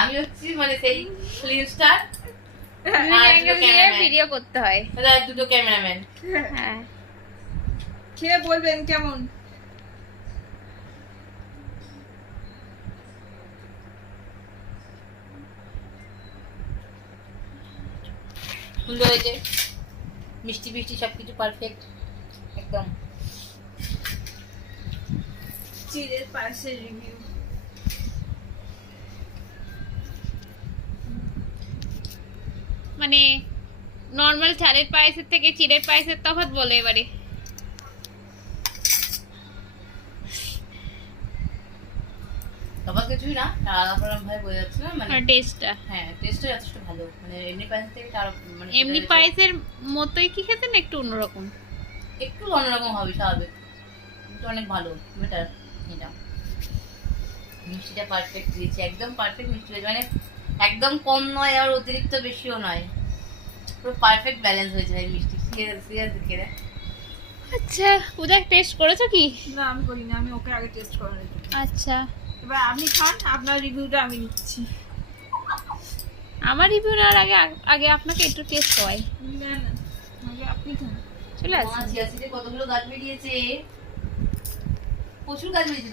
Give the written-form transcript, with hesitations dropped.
আমি হচ্ছি মানে সেই ফিল্ম স্টার, ভিডিও করতে হয়। দুটো ক্যামেরাম্যান। হ্যাঁ, খেয়ে বলবেন কেমন। সুন্দর হয়েছে, মিষ্টি মিষ্টি সবকিছু পারফেক্ট একদম। চিড়ের পায়েসের রিভিউ। মানে নর্মাল চালের পায়েসের থেকে চিড়ের পায়েসের তফাৎ বলে এবারে। তফাৎ কিছুই না, আলাদা ভাবে বোঝা যাচ্ছে না, মানে টেস্টটা, হ্যাঁ টেস্টটা যথেষ্ট ভালো, মানে এমনি পায়েস থেকে আরো মানে এমনি পায়েসের মতোই কি খেতে না একটু অন্যরকম? একটু অন্যরকম হবে স্বাভাবিক, কিন্তু অনেক ভালো বেটার। এটা মিষ্টিটা পারফেক্ট দিয়েছে, একদম পারফেক্ট মিষ্টি হয়েছে, মানে একদম কম নয় আর অতিরিক্ত বেশিও নয়, পুরো পারফেক্ট ব্যালেন্স হয়েছে ভাই মিষ্টি। সিরিয়াসলি আচ্ছা, পূজা টেস্ট করেছো কি? না আমি করিনি, আমি ওকে আগে টেস্ট করার জন্য। আচ্ছা, এবার আপনি খান, আপনার রিভিউটা আমি নিচ্ছি। আমার রিভিউ নেওয়ার আগে আগে আপনাকে একটু টেস্ট করাই। না না, আগে আপনি খান। চলে আসুন। কতগুলো গাছ বেরিয়েছে, প্রচুর গাছ বেরিয়েছে।